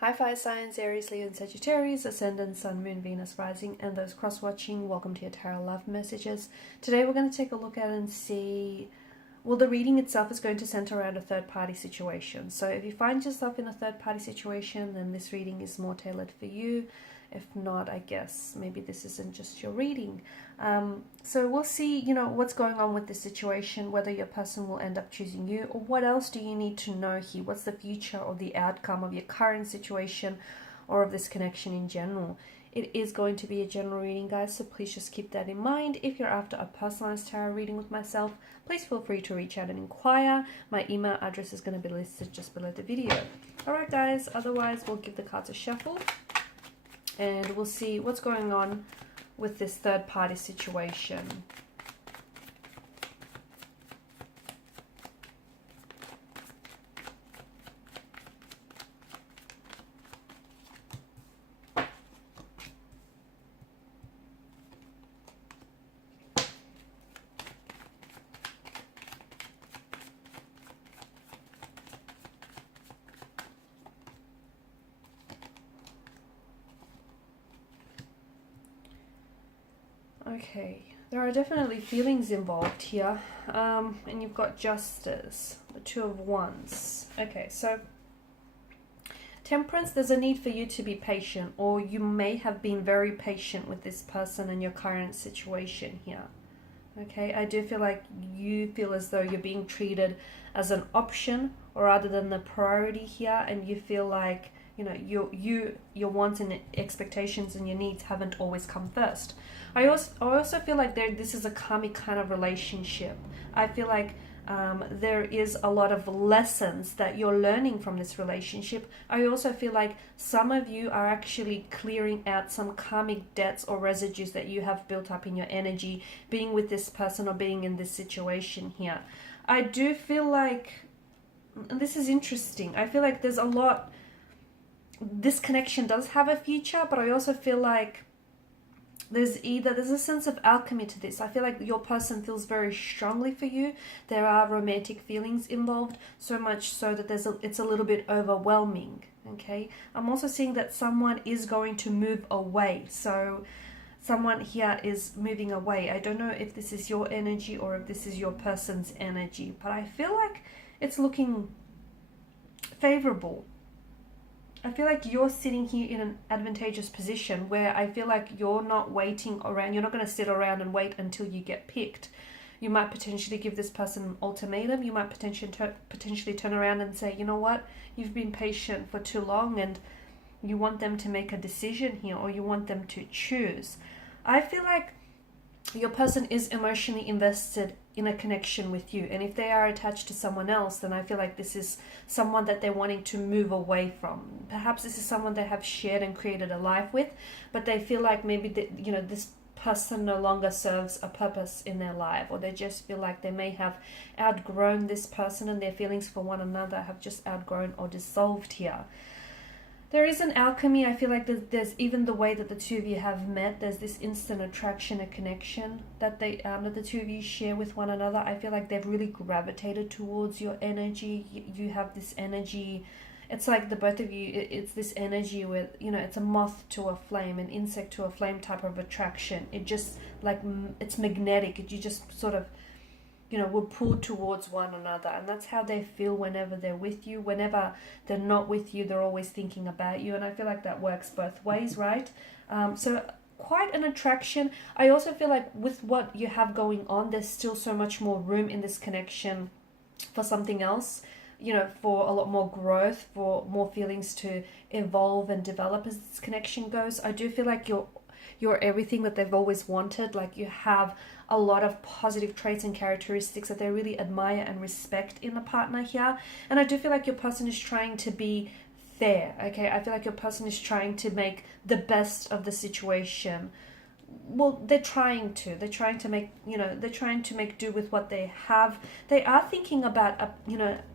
Hi fire signs, Aries, Leo and Sagittarius, Ascendant, Sun, Moon, Venus, Rising, and those cross-watching, welcome to your Tarot Love Messages. Today we're going to take a look at and see, well, the reading itself is going to center around a third-party situation. So if you find yourself in a third-party situation, then this reading is more tailored for you. If not, I guess maybe this isn't just your reading. So we'll see, what's going on with this situation, whether your person will end up choosing you, or what else do you need to know here? What's the future or the outcome of your current situation or of this connection in general? It is going to be a general reading, guys, so please just keep that in mind. If you're after a personalized tarot reading with myself, please feel free to reach out and inquire. My email address is going to be listed just below the video. Alright guys, otherwise we'll give the cards a shuffle and we'll see what's going on with this third-party situation. Okay, there are definitely feelings involved here, and you've got Justice, the Two of Wands. Okay, so Temperance, there's a need for you to be patient, or you may have been very patient with this person and your current situation here. Okay, I do feel like you feel as though you're being treated as an option or rather than the priority here, and you feel like your wants and expectations and your needs haven't always come first. I also feel like this is a karmic kind of relationship. I feel like there is a lot of lessons that you're learning from this relationship. I also feel like some of you are actually clearing out some karmic debts or residues that you have built up in your energy being with this person or being in this situation here. I do feel like, and this is interesting, I feel like there's a lot, this connection does have a future, but I also feel like there's a sense of alchemy to this. I feel like your person feels very strongly for you. There are romantic feelings involved, so much so that it's a little bit overwhelming. Okay, I'm also seeing that someone is going to move away. So someone here is moving away. I don't know if this is your energy or if this is your person's energy, but I feel like it's looking favorable. I feel like you're sitting here in an advantageous position where I feel like you're not waiting around. You're not going to sit around and wait until you get picked. You might potentially give this person an ultimatum. You might potentially turn around and say, you know what, you've been patient for too long and you want them to make a decision here, or you want them to choose. I feel like your person is emotionally invested in a connection with you, and if they are attached to someone else, then I feel like this is someone that they're wanting to move away from. Perhaps this is someone they have shared and created a life with, but they feel like maybe that, this person no longer serves a purpose in their life, or they just feel like they may have outgrown this person and their feelings for one another have just outgrown or dissolved here. There is an alchemy. I feel like there's even the way that the two of you have met. There's this instant attraction, a connection that that the two of you share with one another. I feel like they've really gravitated towards your energy. You have this energy. It's like the both of you, it's this energy with, it's a moth to a flame, an insect to a flame type of attraction. It just, like, it's magnetic. You just sort of, will pull towards one another, and that's how they feel whenever they're with you. Whenever they're not with you, they're always thinking about you, and I feel like that works both ways, right? So quite an attraction. I also feel like with what you have going on, there's still so much more room in this connection for something else, for a lot more growth, for more feelings to evolve and develop as this connection goes. I do feel like you're everything that they've always wanted. Like, you have a lot of positive traits and characteristics that they really admire and respect in the partner here. And I do feel like your person is trying to be fair, okay? I feel like your person is trying to make the best of the situation. Well, they're trying to make, they're trying to make do with what they have. They are thinking about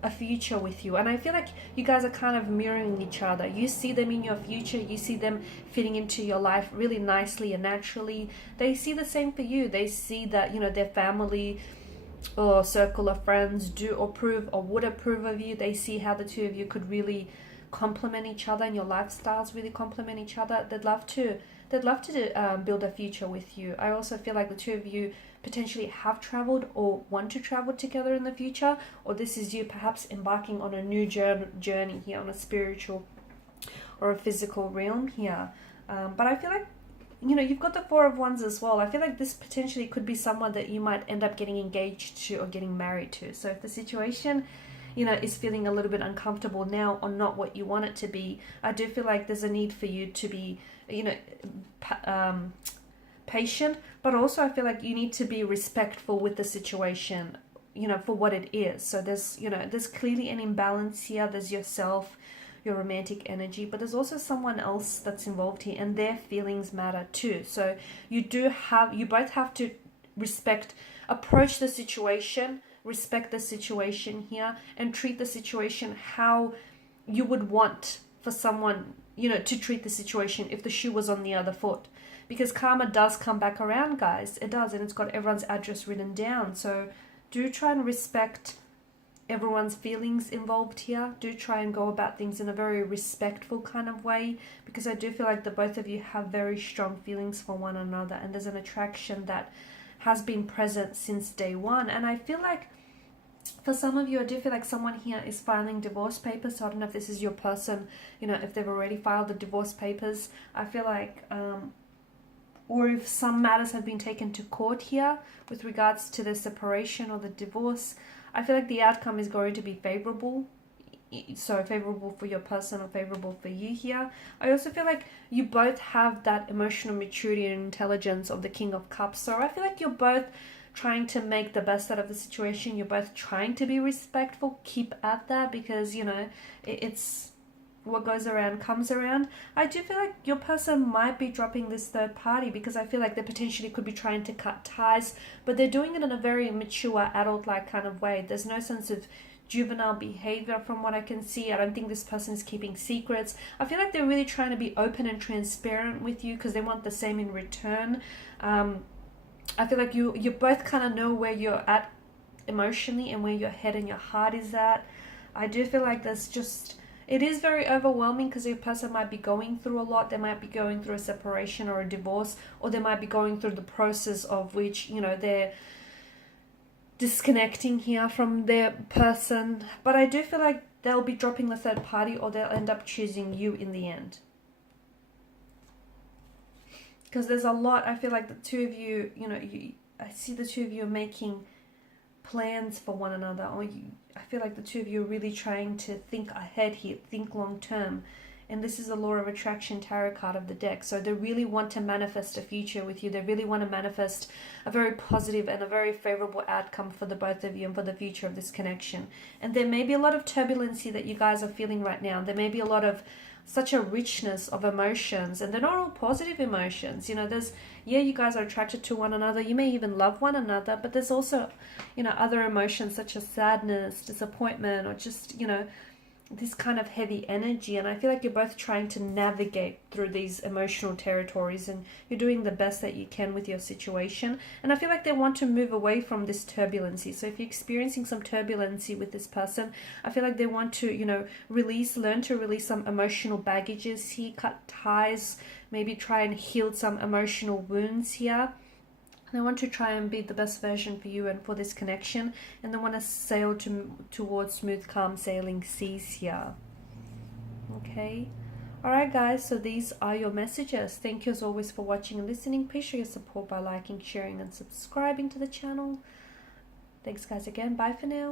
a future with you, and I feel like you guys are kind of mirroring each other. You see them in your future, you see them fitting into your life really nicely and naturally. They see the same for you. They see that, their family or circle of friends do approve or would approve of you. They see how the two of you could really complement each other and your lifestyles really complement each other. They'd love to build a future with you. I also feel like the two of you potentially have traveled or want to travel together in the future, or this is you perhaps embarking on a new journey here, on a spiritual or a physical realm here. But I feel like, you know, you've got the Four of Wands as well. I feel like this potentially could be someone that you might end up getting engaged to or getting married to. So if the situation, you know, is feeling a little bit uncomfortable now or not what you want it to be, I do feel like there's a need for you to be, you know, patient, but also I feel like you need to be respectful with the situation, you know, for what it is. So there's, you know, there's clearly an imbalance here. There's yourself, your romantic energy, but there's also someone else that's involved here, and their feelings matter too. So you both have to approach the situation, respect the situation here, and treat the situation how you would want for someone, you know, to treat the situation if the shoe was on the other foot. Because karma does come back around, guys. It does, and it's got everyone's address written down. So do try and respect everyone's feelings involved here. Do try and go about things in a very respectful kind of way, because I do feel like the both of you have very strong feelings for one another, and there's an attraction that has been present since day one. And I feel like for some of you, I do feel like someone here is filing divorce papers. So I don't know if this is your person, you know, if they've already filed the divorce papers. I feel like or if some matters have been taken to court here with regards to the separation or the divorce, I feel like the outcome is going to be favorable. So favorable for your person or favorable for you here. I also feel like you both have that emotional maturity and intelligence of the King of Cups. So I feel like you're both trying to make the best out of the situation. You're both trying to be respectful. Keep at that, because, you know, it's what goes around comes around. I do feel like your person might be dropping this third party, because I feel like they potentially could be trying to cut ties, but they're doing it in a very mature, adult-like kind of way. There's no sense of juvenile behavior from what I can see. I don't think this person is keeping secrets. I feel like they're really trying to be open and transparent with you because they want the same in return. I feel like you both kind of know where you're at emotionally and where your head and your heart is at. I do feel like there's just... It is very overwhelming because your person might be going through a lot. They might be going through a separation or a divorce, or they might be going through the process of which, you know, they're disconnecting here from their person. But I do feel like they'll be dropping the third party, or they'll end up choosing you in the end. Because there's a lot, I feel like the two of you, you know, I see the two of you making plans for one another, or I feel like the two of you are really trying to think ahead here, think long term. And this is a law of attraction tarot card of the deck. So they really want to manifest a future with you. They really want to manifest a very positive and a very favorable outcome for the both of you and for the future of this connection. And there may be a lot of turbulence that you guys are feeling right now. There may be a lot of such a richness of emotions, and they're not all positive emotions. You know, there's, yeah, you guys are attracted to one another. You may even love one another, but there's also, you know, other emotions such as sadness, disappointment, or just, you know, this kind of heavy energy. And I feel like you're both trying to navigate through these emotional territories, and you're doing the best that you can with your situation. And I feel like they want to move away from this turbulency. So if you're experiencing some turbulency with this person, I feel like they want to, you know, learn to release some emotional baggages here, cut ties, maybe try and heal some emotional wounds here. They want to try and be the best version for you and for this connection, and they want to sail towards smooth, calm sailing seas here. Okay. Alright guys, so these are your messages. Thank you as always for watching and listening. Please show your support by liking, sharing and subscribing to the channel. Thanks guys again. Bye for now.